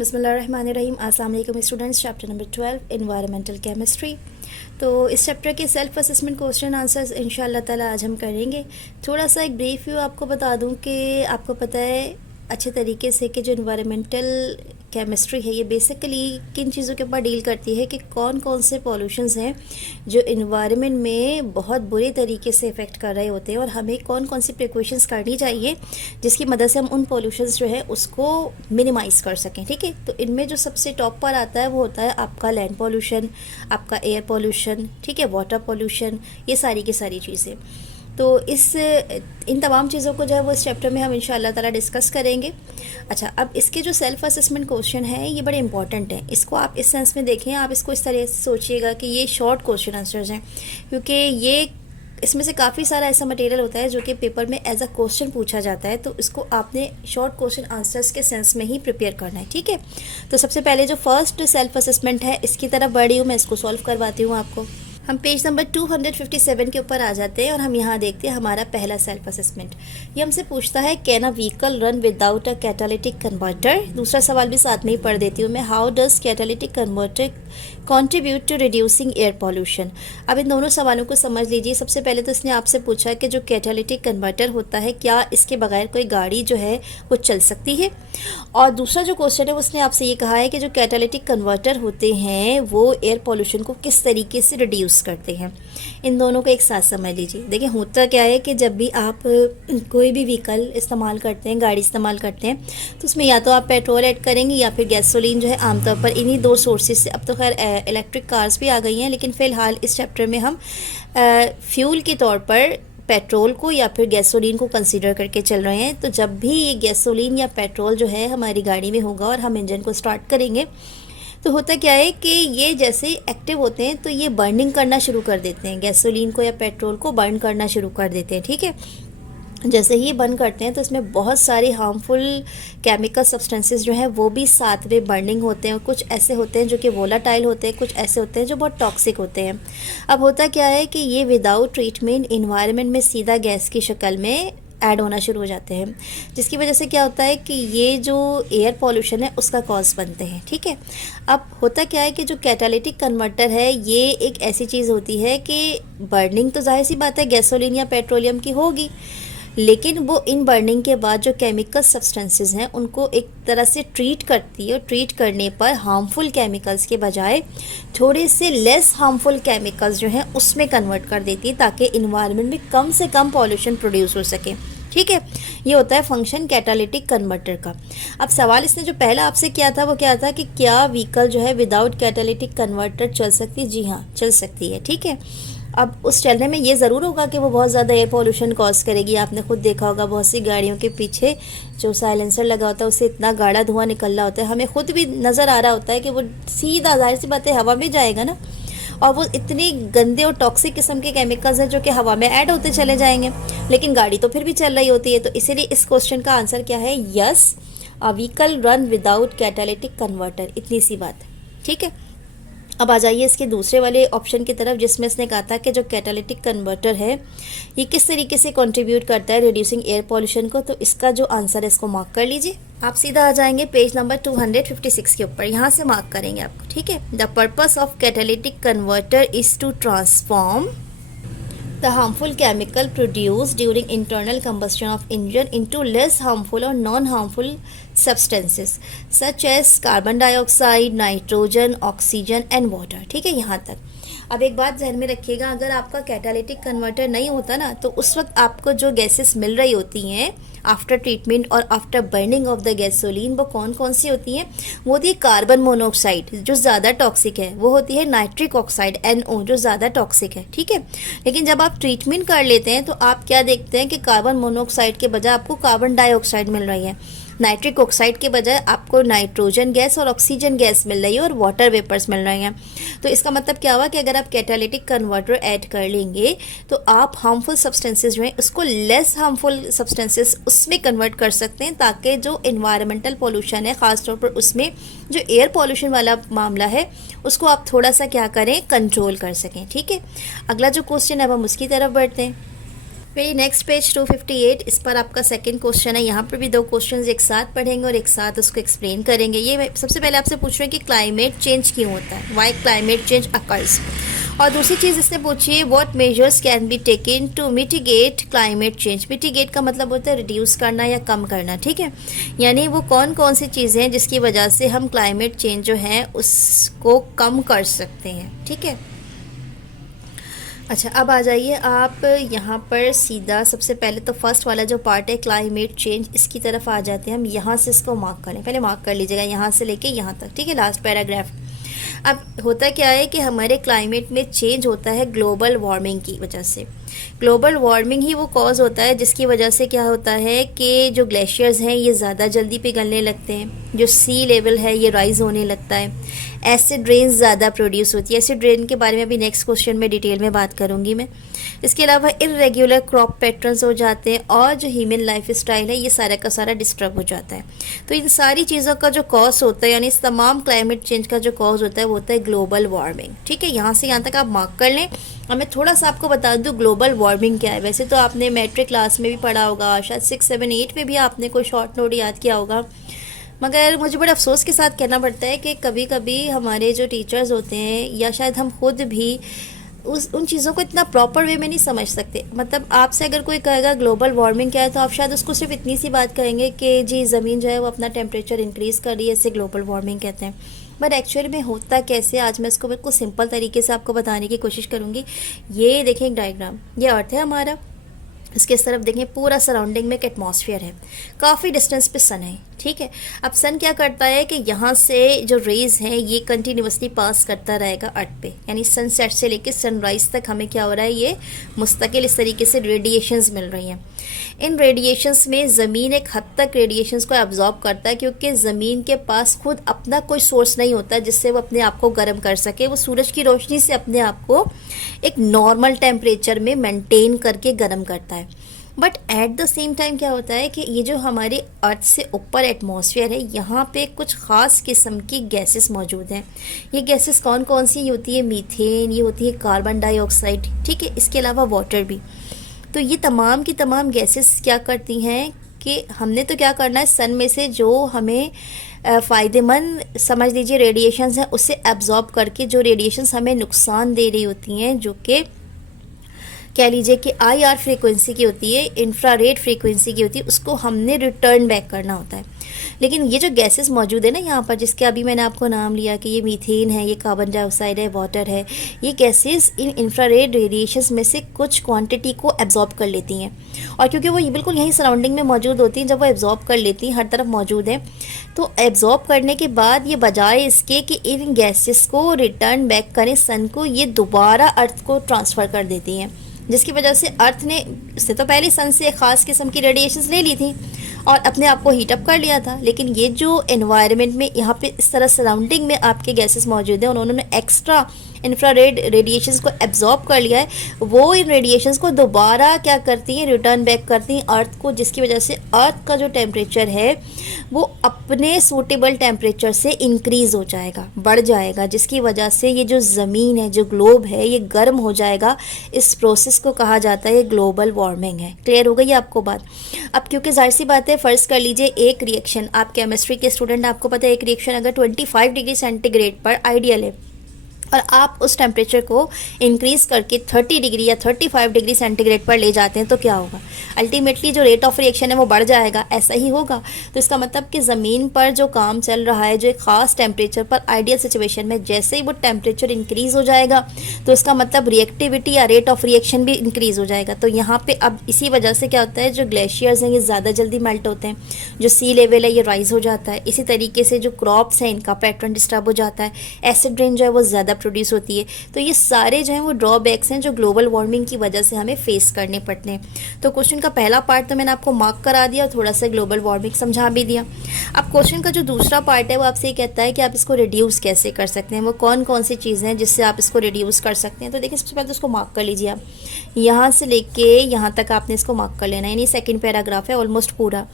बिस्मिल्लाहिर्रहमानिर्रहीम। अस्सलाम वालेकुम students. Chapter number 12 environmental chemistry. तो इस चैप्टर के सेल्फ असेसमेंट क्वेश्चन आंसर्स इंशाल्लाह ताला आज हम करेंगे। थोड़ा सा एक ब्रीफ व्यू आपको बता दूं कि आपको पता है अच्छे तरीके से कि जो इन्वायरमेंटल केमिस्ट्री है ये बेसिकली किन चीज़ों के ऊपर डील करती है कि कौन कौन से पॉल्यूशंस हैं जो इन्वायरमेंट में बहुत बुरे तरीके से इफ़ेक्ट कर रहे होते हैं और हमें कौन कौन सी प्रिकॉशंस करनी चाहिए जिसकी मदद से हम उन पॉल्यूशंस जो है उसको मिनिमाइज़ कर सकें। ठीक है, तो इनमें जो सबसे टॉप पर आता है वो होता है आपका लैंड पॉल्यूशन, आपका एयर पॉल्यूशन, ठीक है, वाटर पॉल्यूशन, ये सारी की सारी चीज़ें। तो इन तमाम चीज़ों को जो है वो इस चैप्टर में हम इंशाअल्लाह ताला डिस्कस करेंगे। अच्छा, अब इसके जो सेल्फ असेसमेंट क्वेश्चन है ये बड़े इंपॉर्टेंट हैं। इसको आप इस सेंस में देखें, आप इसको इस तरह से सोचिएगा कि ये शॉर्ट क्वेश्चन आंसर्स हैं, क्योंकि ये इसमें से काफ़ी सारा ऐसा मटेरियल होता है जो कि पेपर में एज अ क्वेश्चन पूछा जाता है, तो इसको आपने शॉर्ट क्वेश्चन आंसर्स के सेंस में ही प्रिपेयर करना है। ठीक है, तो सबसे पहले जो फर्स्ट सेल्फ असेसमेंट है इसकी तरफ बढ़ी हूँ, मैं इसको सॉल्व करवाती हूँ आपको। हम पेज नंबर 257 के ऊपर आ जाते हैं और हम यहाँ देखते हैं हमारा पहला सेल्फ असेसमेंट। ये हमसे पूछता है can a vehicle run without a catalytic converter. दूसरा सवाल भी साथ में ही पढ़ देती हूँ मैं, how does catalytic converter contribute to reducing air pollution. अब इन दोनों सवालों को समझ लीजिए। सबसे पहले तो इसने आपसे पूछा कि जो कैटालिटिक कन्वर्टर होता है क्या इसके बगैर कोई गाड़ी जो है वो चल सकती है, और दूसरा जो क्वेश्चन है उसने आपसे ये कहा है कि जो कैटालिटिक कन्वर्टर होते हैं वो एयर पॉल्यूशन को किस तरीके से रिड्यूस करते हैं। इन दोनों को एक साथ समझ लीजिए। देखिए, होता क्या है कि जब भी आप कोई भी व्हीकल इस्तेमाल करते हैं, गाड़ी इस्तेमाल करते हैं, तो उसमें या तो आप पेट्रोल ऐड करेंगे या फिर गैसोलीन जो है आमतौर पर इन्हीं दो सोर्सेज से। अब तो खैर इलेक्ट्रिक कार्स भी आ गई हैं, लेकिन फ़िलहाल इस चैप्टर में हम फ्यूल के तौर पर पेट्रोल को या फिर गैसोलीन को कंसीडर करके चल रहे हैं। तो जब भी ये गैसोलीन या पेट्रोल जो है हमारी गाड़ी में होगा और हम इंजन को स्टार्ट करेंगे, तो होता क्या है कि ये जैसे एक्टिव होते हैं तो ये बर्निंग करना शुरू कर देते हैं, गैसोलीन को या पेट्रोल को बर्न करना शुरू कर देते हैं। ठीक है, जैसे ही बर्न करते हैं तो इसमें बहुत सारे हार्मफुल केमिकल सब्सटेंसेस जो हैं वो भी साथ में बर्निंग होते हैं। कुछ ऐसे होते हैं जो कि वोलाटाइल होते हैं, कुछ ऐसे होते हैं जो बहुत टॉक्सिक होते हैं। अब होता क्या है कि ये विदाउट ट्रीटमेंट इन्वायरमेंट में सीधा गैस की शक्ल में ऐड होना शुरू हो जाते हैं, जिसकी वजह से क्या होता है कि ये जो एयर पॉल्यूशन है उसका कॉज बनते हैं। ठीक है, अब होता क्या है कि जो कैटालिटिक कन्वर्टर है ये एक ऐसी चीज़ होती है कि बर्निंग तो जाहिर सी बात है गैसोलीन या पेट्रोलियम की होगी, लेकिन वो इन बर्निंग के बाद जो केमिकल सब्सटेंसेस हैं उनको एक तरह से ट्रीट करती है, और ट्रीट करने पर हार्मफुल केमिकल्स के बजाय थोड़े से लेस हार्मफुल केमिकल्स जो हैं उसमें कन्वर्ट कर देती है, ताकि इन्वायरमेंट में कम से कम पॉल्यूशन प्रोड्यूस हो सके। ठीक है, ये होता है फंक्शन कैटालिटिक कन्वर्टर का। अब सवाल इसने जो पहला आपसे किया था वो क्या था कि क्या व्हीकल जो है विदाउट कैटालिटिक कन्वर्टर चल सकती है। जी हाँ, चल सकती है। ठीक है, अब उस चलने में ये ज़रूर होगा कि वो बहुत ज़्यादा एयर पॉल्यूशन कॉज करेगी। आपने खुद देखा होगा बहुत सी गाड़ियों के पीछे जो साइलेंसर लगा होता है उससे इतना गाढ़ा धुआं निकल रहा होता है, हमें खुद भी नज़र आ रहा होता है कि वो सीधा जाहिर सी बात है हवा में जाएगा ना, और वो इतनी गंदे और टॉक्सिक किस्म के केमिकल्स हैं जो कि हवा में ऐड होते चले जाएंगे, लेकिन गाड़ी तो फिर भी चल रही होती है। तो इसीलिए इस क्वेश्चन का आंसर क्या है, yes, a vehicle run without catalytic converter, इतनी सी बात है। ठीक है, अब आ जाइए इसके दूसरे वाले ऑप्शन की तरफ, जिसमें इसने कहा था कि जो कैटालिटिक कन्वर्टर है ये किस तरीके से कंट्रीब्यूट करता है रिड्यूसिंग एयर पॉल्यूशन को। तो इसका जो आंसर है इसको मार्क कर लीजिए। आप सीधा आ जाएंगे पेज नंबर 256 के ऊपर, यहाँ से मार्क करेंगे आपको। ठीक है, the purpose of catalytic converter is to transform the harmful chemical produced during internal combustion of engine into less harmful or non-harmful substances such as carbon dioxide, nitrogen, oxygen and water। ठीक है, यहाँ तक। अब एक बात ध्यान में रखिएगा, अगर आपका कैटालिटिक कन्वर्टर नहीं होता ना तो उस वक्त आपको जो गैसेस मिल रही होती हैं आफ्टर ट्रीटमेंट और after burning of the gasoline, वो कौन कौन सी होती हैं। वो होती है कार्बन मोनोऑक्साइड जो ज़्यादा टॉक्सिक है, वो होती है नाइट्रिक ऑक्साइड NO जो ज़्यादा टॉक्सिक है। ठीक है, लेकिन जब आप ट्रीटमेंट कर लेते हैं तो आप क्या देखते हैं कि कार्बन मोनोऑक्साइड के बजाय आपको कार्बन डाइऑक्साइड मिल रही है, नाइट्रिक ऑक्साइड के बजाय आपको नाइट्रोजन गैस और ऑक्सीजन गैस मिल रही है और वाटर वेपर्स मिल रहे हैं। तो इसका मतलब क्या हुआ कि अगर आप कैटालिटिक कन्वर्टर ऐड कर लेंगे तो आप हार्मफुल सब्सटेंसेस जो हैं उसको लेस हार्मफुल सब्सटेंसेस उसमें कन्वर्ट कर सकते हैं, ताकि जो इन्वायरमेंटल पॉल्यूशन है ख़ासतौर पर उसमें जो एयर पॉल्यूशन वाला मामला है उसको आप थोड़ा सा क्या करें, कंट्रोल कर सकें। ठीक है, अगला जो क्वेश्चन है अब हम उसकी तरफ बढ़ते हैं। फिर नेक्स्ट पेज 258, इस पर आपका सेकंड क्वेश्चन है। यहाँ पर भी दो क्वेश्चंस एक साथ पढ़ेंगे और एक साथ उसको एक्सप्लेन करेंगे। ये सबसे पहले आपसे पूछ रहे हैं कि क्लाइमेट चेंज क्यों होता है, वाई क्लाइमेट चेंज अकर्स। और दूसरी चीज़ इससे पूछिए what measures can be taken to mitigate climate change. Mitigate का मतलब होता है रिड्यूस करना या कम करना, ठीक है। यानी वो कौन कौन सी चीज़ें हैं जिसकी वजह से हम क्लाइमेट चेंज जो है उसको कम कर सकते हैं, ठीक है। अच्छा, अब आ जाइए आप यहाँ पर सीधा सबसे पहले तो फर्स्ट वाला जो पार्ट है क्लाइमेट चेंज, इसकी तरफ आ जाते हैं हम। यहाँ से इसको मार्क करें, पहले मार्क कर लीजिएगा यहाँ से लेके यहाँ तक, ठीक है, लास्ट पैराग्राफ। अब होता क्या है कि हमारे क्लाइमेट में चेंज होता है ग्लोबल वार्मिंग की वजह से। ग्लोबल वार्मिंग ही वो कॉज होता है जिसकी वजह से क्या होता है कि जो ग्लेशियर्स हैं ये ज़्यादा जल्दी पिघलने लगते हैं, जो सी लेवल है ये राइज़ होने लगता है, एसिड रेन ज़्यादा प्रोड्यूस होती है। एसिड रेन के बारे में भी नेक्स्ट क्वेश्चन में डिटेल में बात करूँगी मैं। इसके अलावा इरेगुलर क्रॉप पैटर्न्स हो जाते हैं और जो ह्यूमन लाइफ स्टाइल है ये सारा का सारा डिस्टर्ब हो जाता है। तो इन सारी चीज़ों का जो कॉज होता है, यानी इस तमाम क्लाइमेट चेंज का जो कॉज होता है वो होता है ग्लोबल वार्मिंग, ठीक है। यहाँ से यहाँ तक आप मार्क कर लें। और मैं थोड़ा सा आपको बता दूँ ग्लोबल वार्मिंग क्या है। वैसे तो आपने मैट्रिक क्लास में भी पढ़ा होगा, शायद 6, 7, 8 में भी आपने कोई शॉर्ट नोट याद किया होगा, मगर मुझे बड़े अफसोस के साथ कहना पड़ता है कि कभी कभी हमारे जो टीचर्स होते हैं या शायद हम खुद भी उन चीज़ों को इतना प्रॉपर वे में नहीं समझ सकते। मतलब आपसे अगर कोई कहेगा ग्लोबल वार्मिंग क्या है तो आप शायद उसको सिर्फ इतनी सी बात कहेंगे कि जी ज़मीन जो है वो अपना टेम्परेचर इंक्रीज़ कर रही है, इसे ग्लोबल वार्मिंग कहते हैं। बट एक्चुअली में होता कैसे, आज मैं इसको बिल्कुल सिंपल तरीके से आपको बताने की कोशिश करूँगी। ये देखें एक डायग्राम, ये अर्थ है हमारा, इसके इस तरफ देखें पूरा सराउंडिंग में एक एटमॉस्फेयर है, काफ़ी डिस्टेंस पे सन है, ठीक है। अब सन क्या करता है कि यहाँ से जो रेज हैं ये कंटिन्यूसली पास करता रहेगा अर्थ पे, यानी सनसेट से लेकर सनराइज तक हमें क्या हो रहा है, ये मुस्तकिल इस तरीके से रेडिएशंस मिल रही हैं। इन रेडिएशंस में ज़मीन एक हद तक रेडिएशंस को एब्जॉर्ब करता है, क्योंकि ज़मीन के पास खुद अपना कोई सोर्स नहीं होता जिससे वो अपने आप को गर्म कर सके। वो सूरज की रोशनी से अपने आप को एक नॉर्मल टेम्परेचर में मेंटेन करके गर्म करता है। But at the same time क्या होता है कि ये जो हमारे अर्थ से ऊपर एटमॉस्फेयर है, यहाँ पे कुछ ख़ास किस्म की गैसेस मौजूद हैं। ये गैसेस कौन कौन सी होती है, मीथेन, ये होती है कार्बन डाइऑक्साइड, ठीक है, इसके अलावा वाटर भी। तो ये तमाम की तमाम गैसेस क्या करती हैं कि हमने तो क्या करना है, सन में से जो हमें फ़ायदेमंद समझ लीजिए रेडिएशंस हैं उससे एब्जॉर्ब करके जो रेडिएशंस हमें नुकसान दे रही होती हैं, जो कि कह लीजिए कि IR फ्रीक्वेंसी की होती है, इंफ्रारेड फ्रीक्वेंसी की होती है, उसको हमने रिटर्न बैक करना होता है। लेकिन ये जो गैसेस मौजूद है ना यहाँ पर, जिसके अभी मैंने आपको नाम लिया कि ये मीथेन है, ये कार्बन डाइऑक्साइड है, वाटर है, ये गैसेस इन इंफ्रारेड रेडिएशंस में से कुछ क्वांटिटी को एब्जॉर्ब कर लेती हैं। और क्योंकि वो ये बिल्कुल यहीं सराउंडिंग में मौजूद होती हैं, जब वो एब्जॉर्ब कर लेती हैं, हर तरफ मौजूद है, तो एब्जॉर्ब करने के बाद ये बजाय इसके कि इन गैसेस को रिटर्न बैक करें सन को, ये दोबारा अर्थ को ट्रांसफ़र कर देती हैं, जिसकी वजह से अर्थ ने इससे तो पहले सन से एक ख़ास किस्म की रेडिएशंस ले ली थी और अपने आप को हीटअप कर लिया था। लेकिन ये जो एनवायरनमेंट में यहाँ पे इस तरह सराउंडिंग में आपके गैसेस मौजूद हैं, उन्होंने एक्स्ट्रा इंफ्रारेड रेडिएशंस को एब्जॉर्ब कर लिया है। वो इन रेडिएशंस को दोबारा क्या करती हैं, रिटर्न बैक करती हैं अर्थ को, जिसकी वजह से अर्थ का जो टेम्परेचर है वो अपने सूटेबल टेम्परेचर से इंक्रीज़ हो जाएगा, बढ़ जाएगा, जिसकी वजह से ये जो ज़मीन है, जो ग्लोब है, ये गर्म हो जाएगा। इस प्रोसेस को कहा जाता है, ये ग्लोबल वार्मिंग है। क्लियर हो गई आपको बात। अब क्योंकि जाहिर सी बात है, फ़र्ज़ कर लीजिए एक रिएक्शन, आप केमिस्ट्री के स्टूडेंट, आपको पता है एक रिएक्शन अगर 25 डिग्री सेंटीग्रेड पर आइडियल है और आप उस टेम्परेचर को इंक्रीज़ करके 30 डिग्री या 35 डिग्री सेंटीग्रेड पर ले जाते हैं तो क्या होगा, अल्टीमेटली जो रेट ऑफ रिएक्शन है वो बढ़ जाएगा, ऐसा ही होगा। तो इसका मतलब कि ज़मीन पर जो काम चल रहा है, जो एक ख़ास टेम्परेचर पर आइडियल सिचुएशन में, जैसे ही वो टेम्परेचर इंक्रीज़ हो जाएगा तो इसका मतलब रिएक्टिविटी या रेट ऑफ रिएक्शन भी इंक्रीज़ हो जाएगा। तो यहाँ पर अब इसी वजह से क्या होता है, जो ग्लेशियर्स हैं ये ज़्यादा जल्दी मेल्ट होते हैं, जो सी लेवल है ये राइज़ हो जाता है। इसी तरीके से जो क्रॉप्स हैं इनका पैटर्न डिस्टर्ब हो जाता है, एसिड रेन जो है वो ज़्यादा प्रोड्यूस होती है। तो ये सारे जो हैं वो ड्रॉबैक्स हैं जो ग्लोबल वार्मिंग की वजह से हमें फेस करने पड़ते हैं। तो क्वेश्चन का पहला पार्ट तो मैंने आपको मार्क करा दिया और थोड़ा सा ग्लोबल वार्मिंग समझा भी दिया। अब क्वेश्चन का जो दूसरा पार्ट है वो आपसे ये कहता है कि आप इसको रिड्यूस कैसे कर सकते हैं, वो कौन कौन सी चीज़ें हैं जिससे आप इसको रिड्यूस कर सकते हैं। तो देखिए सबसे पहले तो इसको मार्क कर लीजिए आप, यहाँ से लेके यहाँ तक आपने इसको मार्क कर लेना है, यानी सेकेंड पैराग्राफ है ऑलमोस्ट पूरा।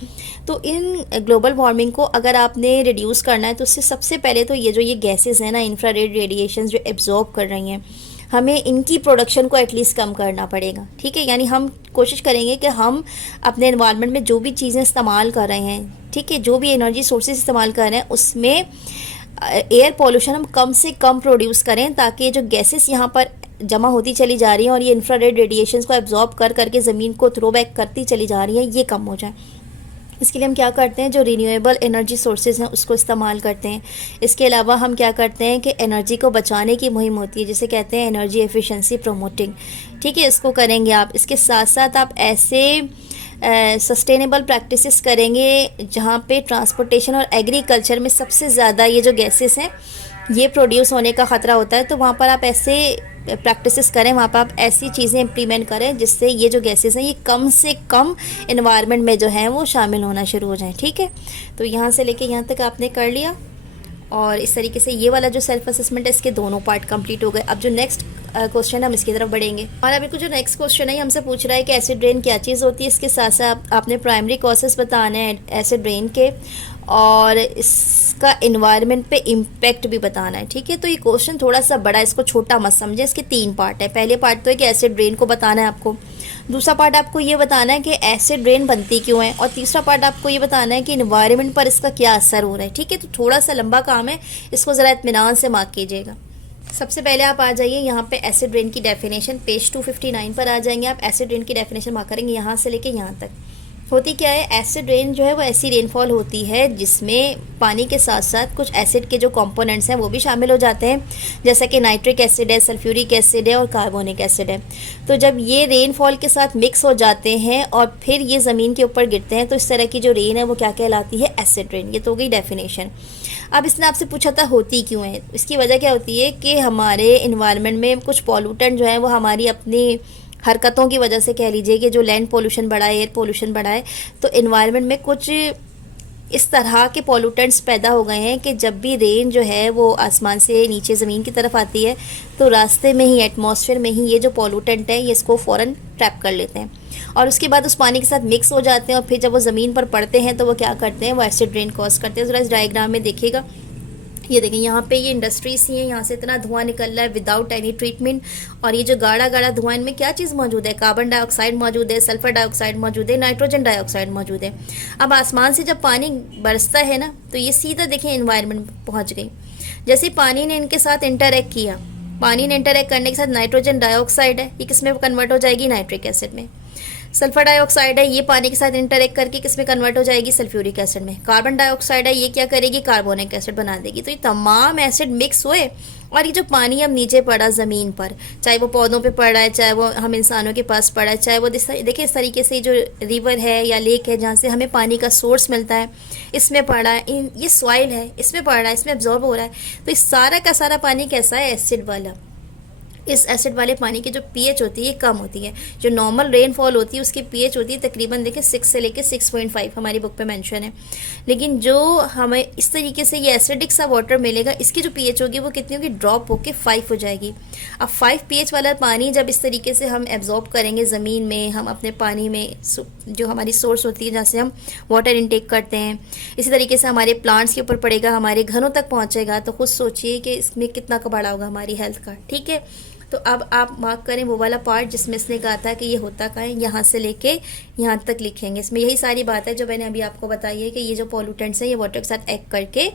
तो इन ग्लोबल वार्मिंग को अगर आपने रिड्यूस करना है तो उससे सबसे पहले तो ये जो ये गैसेज हैं ना, इंफ्रारेड रेडिएशन जो एब्जॉर्ब कर रही हैं, हमें इनकी प्रोडक्शन को एटलीस्ट कम करना पड़ेगा, ठीक है। यानी हम कोशिश करेंगे कि हम अपने एनवायरनमेंट में जो भी चीज़ें इस्तेमाल कर रहे हैं, ठीक है, जो भी एनर्जी सोर्सेज इस्तेमाल कर रहे हैं उसमें एयर पॉल्यूशन हम कम से कम प्रोड्यूस करें, ताकि ये जो गैसेस यहाँ पर जमा होती चली जा रही हैं और ये इंफ्रारेड रेडिएशंस को एब्जॉर्ब कर करके ज़मीन को थ्रो बैक करती चली जा रही हैं, ये कम हो जाए। इसके लिए हम क्या करते हैं, जो रिन्यूएबल एनर्जी सोर्सेज हैं उसको इस्तेमाल करते हैं। इसके अलावा हम क्या करते हैं कि एनर्जी को बचाने की मुहिम होती है, जिसे कहते हैं एनर्जी एफिशिएंसी प्रमोटिंग, ठीक है, इसको करेंगे आप। इसके साथ साथ आप ऐसे सस्टेनेबल प्रैक्टिसेस करेंगे जहाँ पे ट्रांसपोर्टेशन और एग्रीकल्चर में सबसे ज़्यादा ये जो गैसेस हैं ये प्रोड्यूस होने का ख़तरा होता है, तो वहाँ पर आप ऐसे प्रैक्टिसेस करें, वहाँ पर आप ऐसी चीज़ें इम्प्लीमेंट करें जिससे ये जो गैसेस हैं ये कम से कम इन्वायरमेंट में जो हैं वो शामिल होना शुरू हो जाएं, ठीक है। तो यहाँ से लेके यहाँ तक आपने कर लिया, और इस तरीके से ये वाला जो सेल्फ असेसमेंट है इसके दोनों पार्ट कंप्लीट हो गए। अब जो नेक्स्ट क्वेश्चन हम इसकी तरफ बढ़ेंगे। और अभी कुछ जो नेक्स्ट क्वेश्चन है हमसे पूछ रहा है कि एसिड रेन क्या चीज़ होती है। इसके साथ साथ आपने प्राइमरी कॉजेस बताने हैं एसिड रेन के, और इसका इन्वायरमेंट पे इम्पैक्ट भी बताना है, ठीक है। तो ये क्वेश्चन थोड़ा सा बड़ा है, इसको छोटा मत समझे। इसके 3 पार्ट है। पहले पार्ट तो है कि एसिड रेन को बताना है आपको, दूसरा पार्ट आपको ये बताना है कि एसिड रेन बनती क्यों है, और तीसरा पार्ट आपको ये बताना है कि इन्वायरमेंट पर इसका क्या असर हो रहा है, ठीक है। तो थोड़ा सा लंबा काम है, इसको ज़रा इत्मीनान से मार्क कीजिएगा। सबसे पहले आप आ जाइए यहाँ पे एसिड रेन की डेफिनेशन, पेज 259 पर आ जाएंगे आप। एसिड रेन की डेफिनेशन मार्क करेंगे यहाँ से लेके यहाँ तक। होती क्या है, एसिड रेन जो है वो ऐसी रेनफॉल होती है जिसमें पानी के साथ साथ कुछ एसिड के जो कंपोनेंट्स हैं वो भी शामिल हो जाते हैं, जैसा कि नाइट्रिक एसिड है, सल्फ्यूरिक एसिड है और कार्बोनिक एसिड है। तो जब ये रेनफॉल के साथ मिक्स हो जाते हैं और फिर ये ज़मीन के ऊपर गिरते हैं, तो इस तरह की जो रेन है वो क्या कहलाती है, एसिड रेन। ये तो हो गई डेफिनेशन। अब इसने आपसे पूछा था होती क्यों है। इसकी वजह क्या होती है कि हमारे इन्वायरमेंट में कुछ पॉल्यूटेंट जो है वो हमारी अपनी हरकतों की वजह से, कह लीजिए कि जो लैंड पोल्यूशन बढ़ा है, एयर पोल्यूशन बढ़ा है, तो इन्वायरमेंट में कुछ इस तरह के पॉल्यूटेंट्स पैदा हो गए हैं कि जब भी रेन जो है वो आसमान से नीचे ज़मीन की तरफ आती है तो रास्ते में ही, एटमॉस्फेयर में ही ये जो पॉल्यूटेंट है ये इसको फ़ौरन ट्रैप कर लेते हैं और उसके बाद उस पानी के साथ मिक्स हो जाते हैं, और फिर जब वो ज़मीन पर पड़ते हैं तो वो क्या करते हैं, वो एसिड रेन कॉज करते हैं। ज़रा इस डायग्राम में देखिएगा, ये देखें यहाँ पे ये इंडस्ट्रीज ही हैं, यहाँ से इतना धुआं निकल रहा है विदाउट एनी ट्रीटमेंट, और ये जो गाढ़ा गाढ़ा धुआं, इनमें क्या चीज़ मौजूद है, कार्बन डाइऑक्साइड मौजूद है, सल्फर डाइऑक्साइड मौजूद है, नाइट्रोजन डाइऑक्साइड मौजूद है। अब आसमान से जब पानी बरसता है ना, तो ये सीधा देखें इन्वायरमेंट पहुँच गई। जैसे पानी ने इनके साथ इंटरैक्ट किया, पानी ने इंटरैक्ट करने के साथ नाइट्रोजन डाइऑक्साइड है, ये किस में कन्वर्ट हो जाएगी, नाइट्रिक एसिड में। सल्फर डाइऑक्साइड है, ये पानी के साथ इंटरैक्ट करके किस में कन्वर्ट हो जाएगी, सल्फ्यूरिक एसिड में। कार्बन डाइऑक्साइड है, ये क्या करेगी, कार्बोनिक एसिड बना देगी। तो ये तमाम एसिड मिक्स हुए, और ये जो पानी अब नीचे पड़ा ज़मीन पर, चाहे वो पौधों पे पड़ रहा है, चाहे वो हम इंसानों के पास पड़ा है, चाहे वो देखिए इस तरीके से जो रिवर है या लेक है जहाँ से हमें पानी का सोर्स मिलता है, इसमें पड़ा है, ये सॉइल है, इसमें पड़ रहा है, इसमें एब्जॉर्ब हो रहा है। तो इस सारा का सारा पानी कैसा है, एसिड वाला। इस एसिड वाले पानी की जो पीएच होती है कम होती है। जो नॉर्मल रेनफॉल होती है उसकी पीएच होती है तकरीबन देखिए 6 से लेके 6.5 हमारी बुक पे मेंशन है। लेकिन जो हमें इस तरीके से ये एसिडिक सा वाटर मिलेगा, इसकी जो पीएच होगी वो कितनी होगी, ड्रॉप होके 5 हो जाएगी। अब 5 पीएच वाला पानी जब इस तरीके से हम एब्जॉर्ब करेंगे ज़मीन में, हम अपने पानी में जो हमारी सोर्स होती है जहाँ से हम वाटर इनटेक करते हैं, इसी तरीके से हमारे प्लांट्स के ऊपर पड़ेगा, हमारे घरों तक पहुँचेगा, तो खुद सोचिए कि इसमें कितना कबाड़ा होगा हमारी हेल्थ का, ठीक है। तो अब आप मार्क करें वो वाला पार्ट जिसमें इसने कहा था कि ये होता का है, यहाँ से लेके यहाँ तक लिखेंगे। इसमें यही सारी बात है जो मैंने अभी आपको बताई है कि ये जो पॉल्यूटेंट्स हैं ये वाटर के साथ एक्ट करके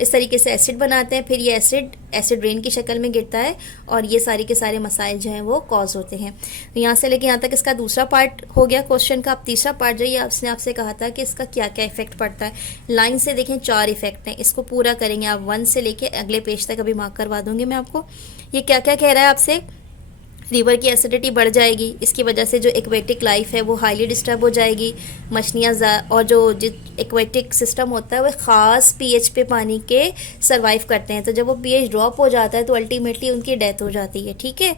इस तरीके से एसिड बनाते हैं, फिर ये एसिड रेन की शक्ल में गिरता है, और ये सारी के सारे मसाइल जो हैं वो कॉज होते हैं। तो यहाँ से लेके यहाँ तक इसका दूसरा पार्ट हो गया क्वेश्चन का। अब तीसरा पार्ट जो ये आपने आपसे कहा था कि इसका क्या क्या इफेक्ट पड़ता है, लाइन से देखें 4 इफेक्ट हैं, इसको पूरा करेंगे आप 1 से लेके अगले पेज तक, अभी मार्क करवा दूंगी मैं आपको। ये क्या क्या कह रहा है आपसे, रिवर की एसिडिटी बढ़ जाएगी, इसकी वजह से जो एक्वेटिक लाइफ है वो हाईली डिस्टर्ब हो जाएगी, मछलियाँ और जो एक्वेटिक सिस्टम होता है वो ख़ास पीएच पे पानी के सरवाइव करते हैं, तो जब वो पीएच ड्रॉप हो जाता है तो अल्टीमेटली उनकी डेथ हो जाती है, ठीक है।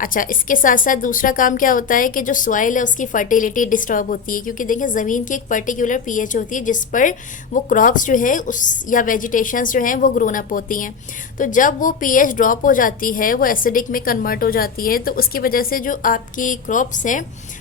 अच्छा, इसके साथ साथ दूसरा काम क्या होता है कि जो सॉइल है उसकी फर्टिलिटी डिस्टर्ब होती है, क्योंकि देखिए ज़मीन की एक पर्टिकुलर पीएच होती है जिस पर वो क्रॉप्स जो है उस या वेजिटेशंस जो हैं वो ग्रोन अप होती हैं। तो जब वो पीएच ड्रॉप हो जाती है, वो एसिडिक में कन्वर्ट हो जाती है, तो उसकी वजह से जो आपकी क्रॉप्स हैं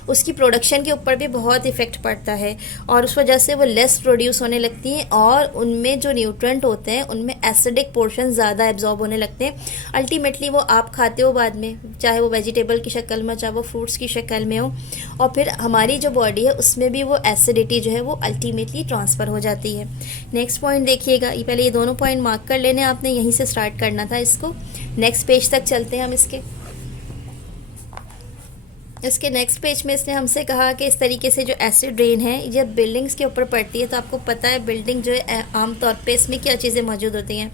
उसकी प्रोडक्शन के ऊपर भी बहुत इफ़ेक्ट पड़ता है, और उस वजह से वो लेस प्रोड्यूस होने लगती हैं, और उनमें जो न्यूट्रेंट होते हैं उनमें एसिडिक पोर्शन ज़्यादा एब्जॉर्ब होने लगते हैं। अल्टीमेटली वो आप खाते हो बाद में, चाहे वो वेजिटेबल की शक्ल में, चाहे वो फ्रूट्स की शक्ल में हो, और फिर हमारी जो बॉडी है उसमें भी वो एसिडिटी जो है वो अल्टीमेटली ट्रांसफ़र हो जाती है। नेक्स्ट पॉइंट देखिएगा, ये पहले ये दोनों पॉइंट मार्क कर लेने, आपने यहीं से स्टार्ट करना था इसको। नेक्स्ट पेज तक चलते हैं हम इसके नेक्स्ट पेज में इसने हमसे कहा कि इस तरीके से जो एसिड रेन है जब बिल्डिंग्स के ऊपर पड़ती है, तो आपको पता है बिल्डिंग जो है आमतौर पे इसमें क्या चीज़ें मौजूद होती हैं,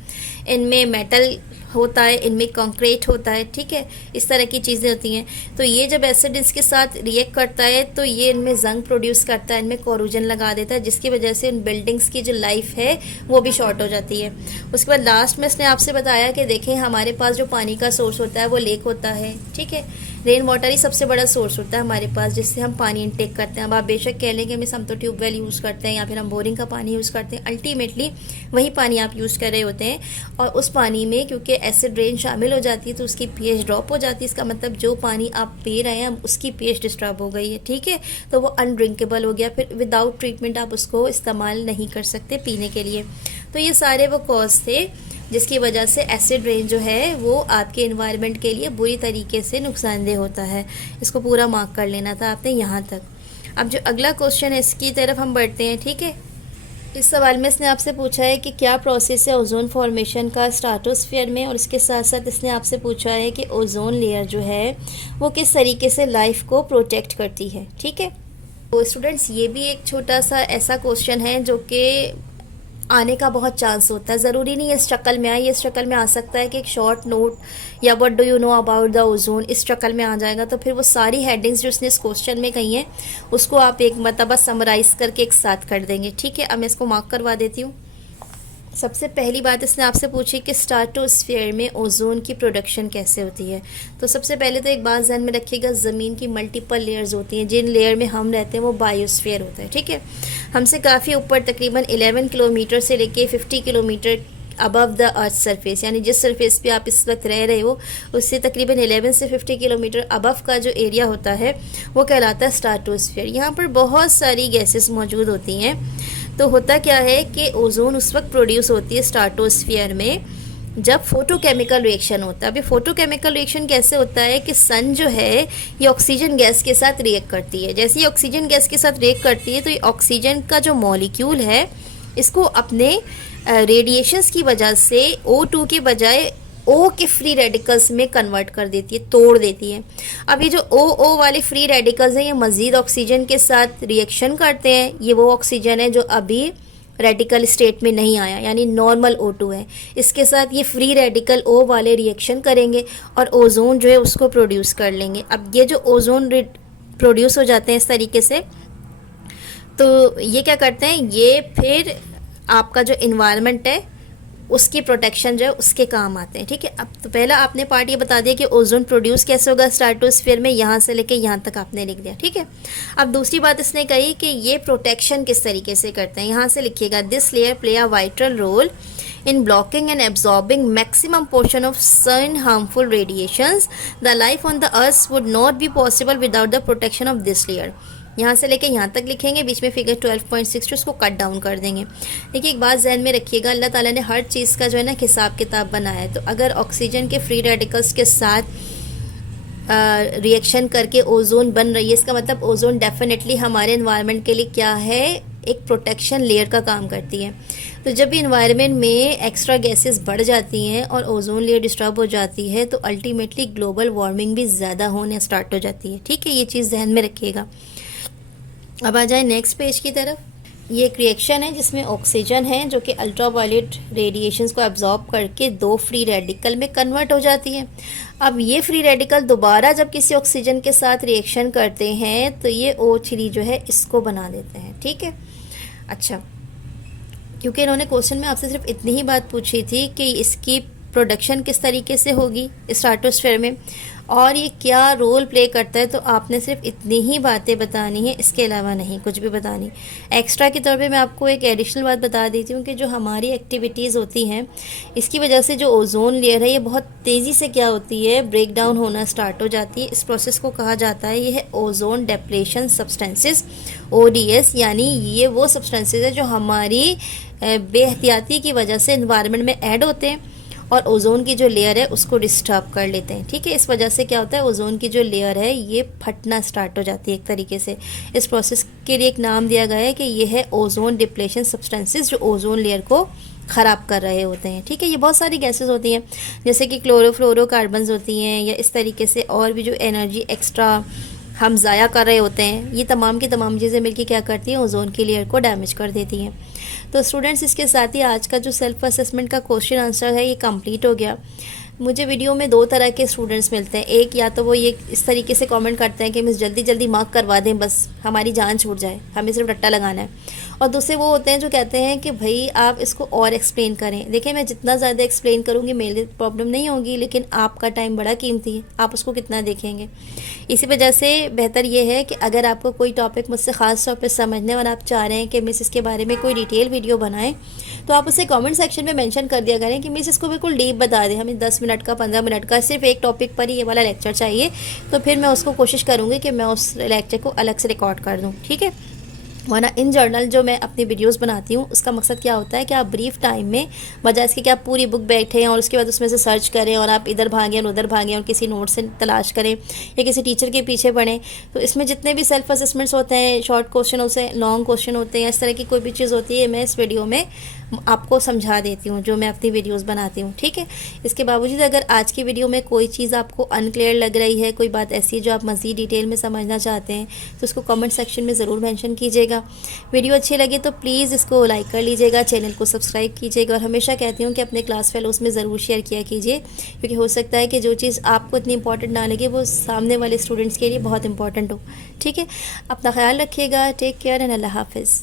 इनमें मेटल होता है, इनमें कंक्रीट होता है, ठीक है, इस तरह की चीज़ें होती हैं। तो ये जब एसिड इसके साथ रिएक्ट करता है तो ये इनमें जंग प्रोड्यूस करता है, इनमें कोरोजन लगा देता है, जिसकी वजह से इन बिल्डिंग्स की जो लाइफ है वो भी शॉर्ट हो जाती है। उसके बाद लास्ट में इसने आपसे बताया कि देखें हमारे पास जो पानी का सोर्स होता है वो लेक होता है, ठीक है, रेन वाटर ही सबसे बड़ा सोर्स होता है हमारे पास जिससे हम पानी इनटेक करते हैं। अब आप बेशक कह लें कि हम तो ट्यूबवेल यूज़ करते हैं या फिर हम बोरिंग का पानी यूज़ करते हैं, अल्टीमेटली वही पानी आप यूज़ कर रहे होते हैं, और उस पानी में क्योंकि एसिड रेन शामिल हो जाती है तो उसकी पीएच ड्रॉप हो जाती है। इसका मतलब जो पानी आप पी रहे हैं उसकी पीएच डिस्टर्ब हो गई है, ठीक है, तो वो अनड्रिंकेबल हो गया, फिर विदाउट ट्रीटमेंट आप उसको इस्तेमाल नहीं कर सकते पीने के लिए। तो ये सारे वो कॉज थे जिसकी वजह से एसिड रेन जो है वो आपके एनवायरनमेंट के लिए बुरी तरीके से नुकसानदेह होता है। इसको पूरा मार्क कर लेना था आपने यहाँ तक। अब जो अगला क्वेश्चन है इसकी तरफ हम बढ़ते हैं, ठीक है। इस सवाल में इसने आपसे पूछा है कि क्या प्रोसेस है ओजोन फॉर्मेशन का स्ट्रेटोस्फीयर में, और इसके साथ साथ इसने आपसे पूछा है कि ओजोन लेयर जो है वो किस तरीके से लाइफ को प्रोटेक्ट करती है, ठीक है। तो स्टूडेंट्स ये भी एक छोटा सा ऐसा क्वेश्चन है जो कि आने का बहुत चांस होता है, ज़रूरी नहीं है इस शक्ल में आए, इस शक्ल में आ सकता है कि एक शॉर्ट नोट या what do you know about the ozone इस शक्ल में आ जाएगा, तो फिर वो सारी हेडिंग्स जो उसने इस क्वेश्चन में कही हैं उसको आप एक मतलब समराइज़ करके एक साथ कर देंगे, ठीक है। अब मैं इसको मार्क करवा देती हूँ। सबसे पहली बात इसने आपसे पूछी कि स्ट्रेटोस्फीयर में ओजोन की प्रोडक्शन कैसे होती है। तो सबसे पहले तो एक बात ध्यान में रखिएगा, ज़मीन की मल्टीपल लेयर्स होती हैं, जिन लेयर में हम रहते हैं वो बायोस्फीयर होता है, ठीक है। हमसे काफ़ी ऊपर तकरीबन 11 किलोमीटर से लेके 50 kilometre above the earth surface, यानी जिस सरफेस पे आप इस वक्त रह रहे हो उससे तकरीबन 11 से 50 किलोमीटर अबव का जो एरिया होता है वो कहलाता है स्ट्रेटोस्फीयर। यहाँ पर बहुत सारी गैसेस मौजूद होती हैं। तो होता क्या है कि ओजोन उस वक्त प्रोड्यूस होती है स्ट्रेटोस्फीयर में जब फोटोकेमिकल रिएक्शन होता है। अभी फोटोकेमिकल रिएक्शन कैसे होता है कि सन जो है ये ऑक्सीजन गैस के साथ रिएक्ट करती है। जैसे ही ऑक्सीजन गैस के साथ रिएक्ट करती है तो ये ऑक्सीजन का जो मॉलिक्यूल है इसको अपने रेडिएशंस की वजह से O2 के बजाय O के फ्री रेडिकल्स में कन्वर्ट कर देती है, तोड़ देती है। अब ये जो O वाले फ्री रेडिकल्स हैं ये मज़ीद ऑक्सीजन के साथ रिएक्शन करते हैं। ये वो ऑक्सीजन है जो अभी रेडिकल स्टेट में नहीं आया, यानी नॉर्मल O2 है। इसके साथ ये फ्री रेडिकल O वाले रिएक्शन करेंगे और ओजोन जो है उसको प्रोड्यूस कर लेंगे। अब ये जो ओजोन प्रोड्यूस हो जाते हैं इस तरीके से, तो ये क्या करते हैं, ये फिर आपका जो इन्वायरमेंट है उसकी प्रोटेक्शन जो है उसके काम आते हैं, ठीक है। अब तो पहला आपने पार्ट ये बता दिया कि ओजोन प्रोड्यूस कैसे होगा स्ट्रेटोस्फीयर में, यहाँ से लेके यहाँ तक आपने लिख दिया, ठीक है। अब दूसरी बात इसने कही कि ये प्रोटेक्शन किस तरीके से करते हैं, यहाँ से लिखिएगा, this layer play a vital role in blocking and absorbing maximum portion of sun harmful radiations. The life on the earth would not be possible without the protection of this layer. यहाँ से लेके यहाँ तक लिखेंगे, बीच में figure 12.6 उसको cut down कर देंगे। देखिए एक बात जहन में रखिएगा, अल्लाह ताला ने हर चीज़ का जो है ना हिसाब किताब बनाया है। तो अगर ऑक्सीजन के फ्री रेडिकल्स के साथ रिएक्शन करके ओजोन बन रही है, इसका मतलब ओजोन डेफिनेटली हमारे एनवायरनमेंट के लिए क्या है, एक प्रोटेक्शन लेयर का काम करती है। तो जब भी इन्वायरमेंट में एक्स्ट्रा गैसेस बढ़ जाती हैं और ओजोन लेयर डिस्टर्ब हो जाती है तो अल्टीमेटली ग्लोबल वार्मिंग भी ज़्यादा होने स्टार्ट हो जाती है, ठीक है। ये चीज़ ध्यान में रखिएगा। अब आ जाए नेक्स्ट पेज की तरफ। ये एक रिएक्शन है जिसमें ऑक्सीजन है जो कि अल्ट्रावायलेट रेडिएशंस को एब्जॉर्ब करके दो फ्री रेडिकल में कन्वर्ट हो जाती है। अब ये फ्री रेडिकल दोबारा जब किसी ऑक्सीजन के साथ रिएक्शन करते हैं तो ये O3 जो है इसको बना देते हैं, ठीक है। अच्छा, क्योंकि इन्होंने क्वेश्चन में आपसे सिर्फ इतनी ही बात पूछी थी कि इसकी प्रोडक्शन किस तरीके से होगी स्ट्राटोस्फेयर में, और ये क्या रोल प्ले करता है। तो आपने सिर्फ इतनी ही बातें बतानी है, इसके अलावा नहीं कुछ भी बतानी। एक्स्ट्रा के तौर पे मैं आपको एक एडिशनल बात बता देती हूँ कि जो हमारी एक्टिविटीज़ होती हैं इसकी वजह से जो ओजोन लेयर है ये बहुत तेज़ी से क्या होती है, ब्रेक डाउन होना स्टार्ट हो जाती है। इस प्रोसेस को कहा जाता है, ये है ओजोन डेप्लेशन सब्सटेंसेस, ODS। यानी ये वो सब्सटेंसेस है जो हमारी बेहतियाती की वजह से इन्वायरमेंट में ऐड होते हैं और ओजोन की जो लेयर है उसको डिस्टर्ब कर लेते हैं। ठीक है, इस वजह से क्या होता है, ओजोन की जो लेयर है ये फटना स्टार्ट हो जाती है एक तरीके से। इस प्रोसेस के लिए एक नाम दिया गया है कि ये है ओजोन डिप्लेशन सब्सटेंसेस, जो ओजोन लेयर को ख़राब कर रहे होते हैं। ठीक है, ये बहुत सारी गैसेस होती हैं जैसे कि क्लोरोफ्लोरोकार्बन्स होती हैं, या इस तरीके से और भी जो एनर्जी एक्स्ट्रा हम ज़ाया कर रहे होते हैं, ये तमाम की तमाम चीज़ें मिलकर क्या करती हैं, ओजोन की लेयर को डैमेज कर देती हैं। तो स्टूडेंट्स, इसके साथ ही आज का जो सेल्फ असेसमेंट का क्वेश्चन आंसर है ये कंप्लीट हो गया। मुझे वीडियो में दो तरह के स्टूडेंट्स मिलते हैं। एक या तो वो ये इस तरीके से कमेंट करते हैं कि मिस जल्दी जल्दी मार्क करवा दें, बस हमारी जान छूट जाए, हमें सिर्फ रट्टा लगाना है। और दूसरे वो होते हैं जो कहते हैं कि भाई आप इसको और एक्सप्लेन करें। देखिए, मैं जितना ज़्यादा एक्सप्लेन करूँगी मेरे लिए प्रॉब्लम नहीं होगी, लेकिन आपका टाइम बड़ा कीमती है, आप उसको कितना देखेंगे। इसी वजह से बेहतर ये है कि अगर आपको कोई टॉपिक मुझसे ख़ास तौर पर समझने और आप चाह रहे हैं कि मिस इसके बारे में कोई डिटेल वीडियो बनाएं, तो आप उसे कमेंट सेक्शन में मेंशन कर दिया करें कि मिस इसको बिल्कुल डीप बता दें, हमें 10 मिनट का 15 मिनट का सिर्फ एक टॉपिक पर ही ये वाला लेक्चर चाहिए। तो फिर मैं उसको कोशिश करूँगी कि मैं उस लेक्चर को अलग से रिकॉर्ड कर दूँ। ठीक है, वरना इन जर्नल जो मैं अपनी वीडियोस बनाती हूँ उसका मकसद क्या होता है कि आप ब्रीफ टाइम में, बजाय इसके कि आप पूरी बुक बैठें और उसके बाद उसमें से सर्च करें और आप इधर भागें और उधर भागें और किसी नोट से तलाश करें या किसी टीचर के पीछे पढ़ें। तो इसमें जितने भी सेल्फ असेसमेंट्स होते हैं, शॉर्ट क्वेश्चन होते हैं, लॉन्ग क्वेश्चन होते हैं, इस तरह की कोई भी चीज़ होती है, मैं इस वीडियो में आपको समझा देती हूँ जो मैं अपनी वीडियोस बनाती हूँ। ठीक है, इसके बावजूद अगर आज की वीडियो में कोई चीज़ आपको अनक्लियर लग रही है, कोई बात ऐसी है जो आप मज़ीद डिटेल में समझना चाहते हैं, तो उसको कमेंट सेक्शन में ज़रूर मेंशन कीजिएगा। वीडियो अच्छी लगे तो प्लीज़ इसको लाइक कर लीजिएगा, चैनल को सब्सक्राइब कीजिएगा, और हमेशा कहती हूँ कि अपने क्लास फेलोज़ में ज़रूर शेयर किया कीजिए, क्योंकि हो सकता है कि जो चीज़ आपको इतनी इंपॉर्टेंट ना लगे वो सामने वाले स्टूडेंट्स के लिए बहुत इंपॉर्टेंट हो। ठीक है, अपना ख्याल रखिएगा, टेक केयर एंड अल्लाह हाफिज़।